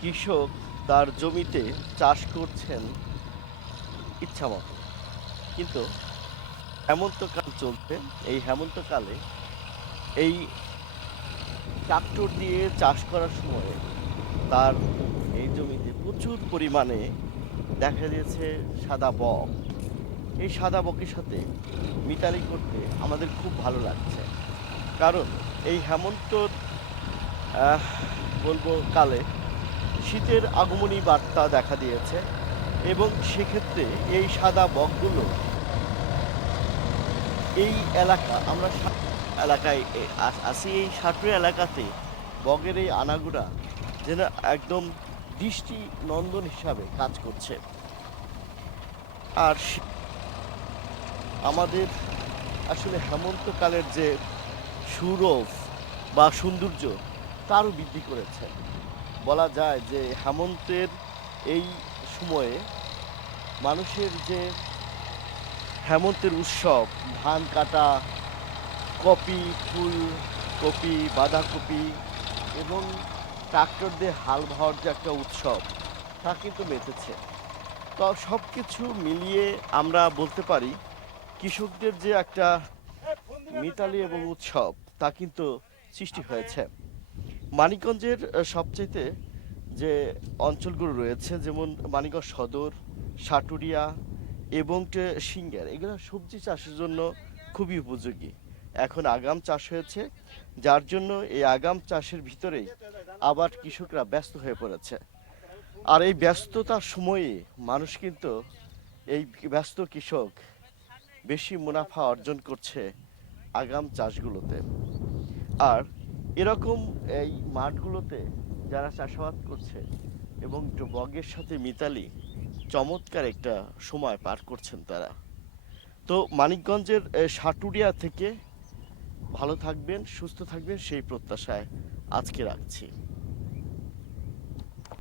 কৃষক তার জমিতে চাষ করছেন ইচ্ছামতো, কিন্তু হেমন্তকাল চলছে। এই হেমন্তকালে এই ট্রাক্টর দিয়ে চাষ করার সময় তার এই জমিতে প্রচুর পরিমাণে দেখা দিয়েছে সাদা বক। এই সাদা বকের সাথে মিতালি করতে আমাদের খুব ভালো লাগছে, কারণ এই হেমন্তর আহ, বলবো কালে শীতের আগমনী বার্তা দেখা দিয়েছে, এবং সেক্ষেত্রে এই সাদা বকগুলো এই এলাকা আমরা এলাকায় আছি, এই সাটুরি এলাকাতে বগের এই আনাগুড়া যেন একদম দৃষ্টি নন্দন হিসাবে কাজ করছে। আর আমাদের আসলে হেমন্তকালের যে সৌরভ বা সৌন্দর্য তারও বৃদ্ধি করেছে। বলা যায় যে হেমন্তের এই সময়ে মানুষের যে হেমন্তের উৎসব, ধান কাটা, কপি, ফুল কপি, বাঁধাকপি এবং ট্রাক্টর দিয়ে হাল বাওয়ার যে একটা উৎসব, তা কিন্তু মেতেছে। তো সব কিছু মিলিয়ে আমরা বলতে পারি কৃষকদের যে একটা মিতালি এবং উৎসব তা কিন্তু সৃষ্টি হয়েছে। মানিকগঞ্জের সবচেয়ে যে অঞ্চলগুলো রয়েছে, যেমন মানিকগঞ্জ সদর, সাটুরিয়া এবং সিঙ্গার, এগুলো সবজি চাষের জন্য খুবই উপযোগী। এখন আগাম চাষ হয়েছে, যার জন্য এই আগাম চাষের ভিতরেই আবার কৃষকরা ব্যস্ত হয়ে পড়েছে। আর এই ব্যস্ততার সময়ে মানুষ কিন্তু, এই ব্যস্ত কৃষক বেশি মুনাফা অর্জন করছে আগাম চাষগুলোতে। আর এরকম এই মাঠগুলোতে যারা চাষাবাদ করছে এবং বগের সাথে মিতালি চমৎকার একটা সময় পার করছেন তারা। তো মানিকগঞ্জের সাটুরিয়া থেকে ভালো থাকবেন, সুস্থ থাকবেন সেই প্রত্যাশায় আজকে রাখছি।